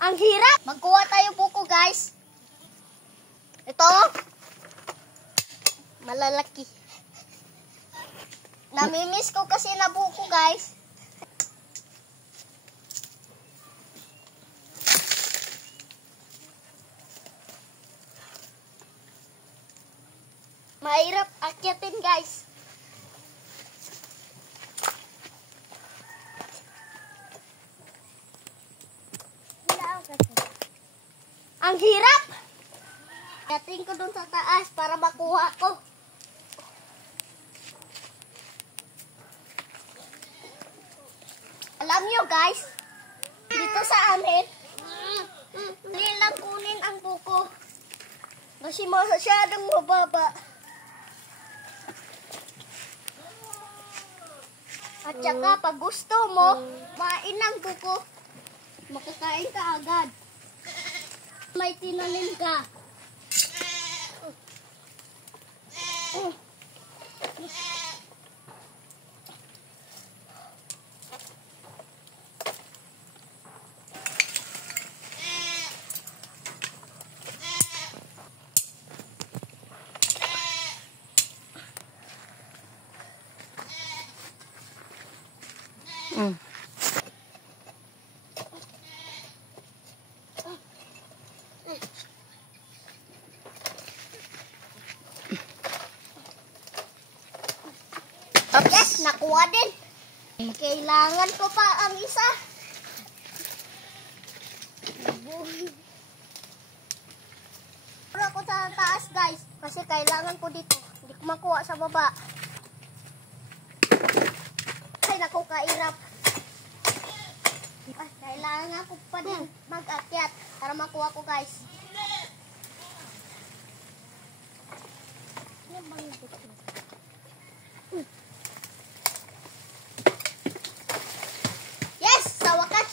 Ang hirap. Magkuha tayo buko, guys. Ito. Malalaki. Namimiss ko kasi na buko, guys. Mahirap akyatin, guys. Ang hirap. Akyatin ko dun sa taas para makuha ko. Alam nyo, guys, dito sa amin, hindi lang kunin ang buko. Kasi masyadong mababa. At saka, pag gusto mo, kumain ng buko, makakain ka agad. May tinanim ka. Yes, nakuha din. Kailangan ko pa ang isa. Puro ako sa taas, guys. Kasi kailangan ko dito. Hindi ko makuha sa baba. Ay, naku, kairap. Ay, kailangan ko pa din mag-akyat para makuha ko, guys. Ano bang dito?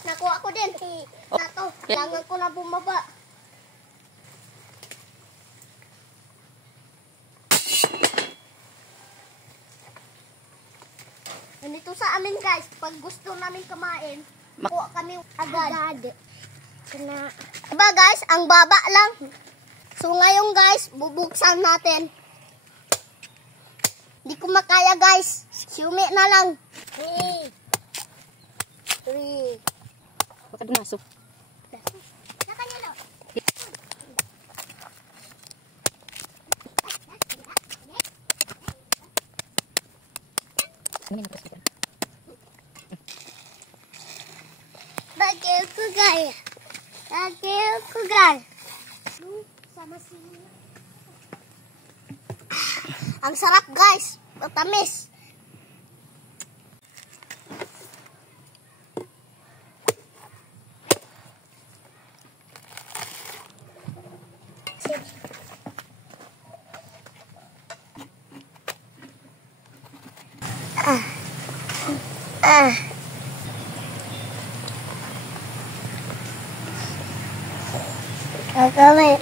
Nakuha ko din. Nato, kailangan ko na bumaba. Ganito sa amin, guys. Pag gusto namin kumain, makuha kami agad. Diba, guys? Ang baba lang. So, ngayon, guys, bubuksan natin. Hindi ko makaya, guys. Sumi na lang. 3. Baka dumasok. Bagay ko, guys. Bagay ko, guys. Ang sarap, guys. Matamis. Kami.